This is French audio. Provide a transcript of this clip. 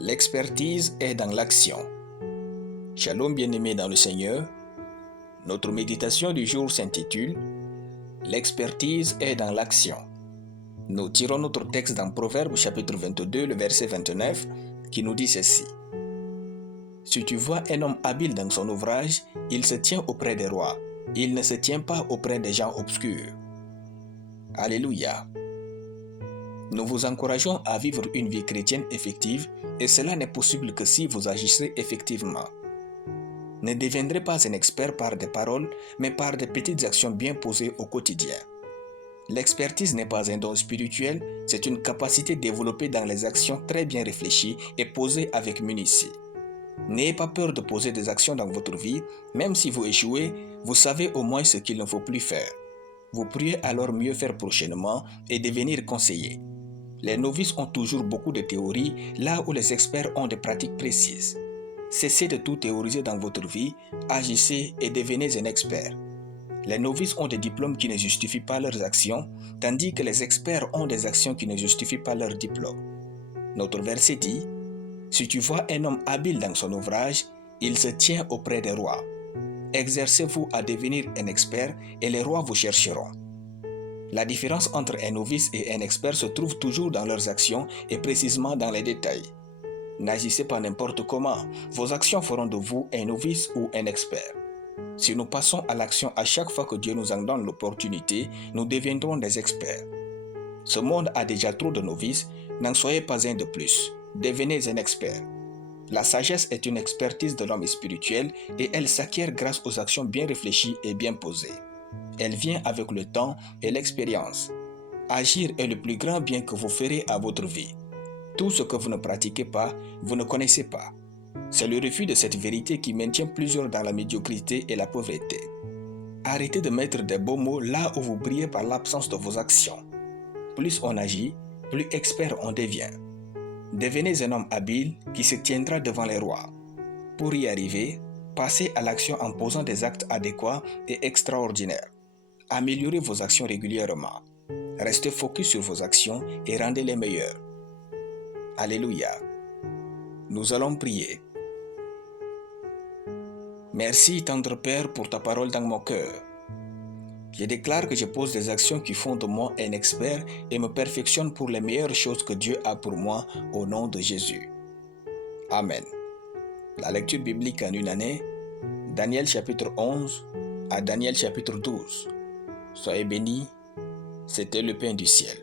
L'expertise est dans l'action. Shalom bien-aimés dans le Seigneur. Notre méditation du jour s'intitule « L'expertise est dans l'action ». Nous tirons notre texte dans Proverbes chapitre 22, le verset 29, qui nous dit ceci. « Si tu vois un homme habile dans son ouvrage, il se tient auprès des rois, il ne se tient pas auprès des gens obscurs. » Alléluia. Nous vous encourageons à vivre une vie chrétienne effective et cela n'est possible que si vous agissez effectivement. Ne deviendrez pas un expert par des paroles, mais par des petites actions bien posées au quotidien. L'expertise n'est pas un don spirituel, c'est une capacité développée dans les actions très bien réfléchies et posées avec munitie. N'ayez pas peur de poser des actions dans votre vie, même si vous échouez, vous savez au moins ce qu'il ne faut plus faire. Vous pourriez alors mieux faire prochainement et devenir conseiller. Les novices ont toujours beaucoup de théories, là où les experts ont des pratiques précises. Cessez de tout théoriser dans votre vie, agissez et devenez un expert. Les novices ont des diplômes qui ne justifient pas leurs actions, tandis que les experts ont des actions qui ne justifient pas leurs diplômes. Notre verset dit « Si tu vois un homme habile dans son ouvrage, il se tient auprès des rois. Exercez-vous à devenir un expert et les rois vous chercheront. » La différence entre un novice et un expert se trouve toujours dans leurs actions et précisément dans les détails. N'agissez pas n'importe comment, vos actions feront de vous un novice ou un expert. Si nous passons à l'action à chaque fois que Dieu nous en donne l'opportunité, nous deviendrons des experts. Ce monde a déjà trop de novices, n'en soyez pas un de plus, devenez un expert. La sagesse est une expertise de l'homme spirituel et elle s'acquiert grâce aux actions bien réfléchies et bien posées. Elle vient avec le temps et l'expérience. Agir est le plus grand bien que vous ferez à votre vie. Tout ce que vous ne pratiquez pas, vous ne connaissez pas. C'est le refus de cette vérité qui maintient plusieurs dans la médiocrité et la pauvreté. Arrêtez de mettre des beaux mots là où vous brillez par l'absence de vos actions. Plus on agit, plus expert on devient. Devenez un homme habile qui se tiendra devant les rois. Pour y arriver, passez à l'action en posant des actes adéquats et extraordinaires. Améliorez vos actions régulièrement. Restez focus sur vos actions et rendez-les meilleures. Alléluia. Nous allons prier. Merci, tendre Père, pour ta parole dans mon cœur. Je déclare que je pose des actions qui font de moi un expert et me perfectionnent pour les meilleures choses que Dieu a pour moi au nom de Jésus. Amen. La lecture biblique en une année, Daniel chapitre 11 à Daniel chapitre 12. Soyez bénis, c'était le pain du ciel.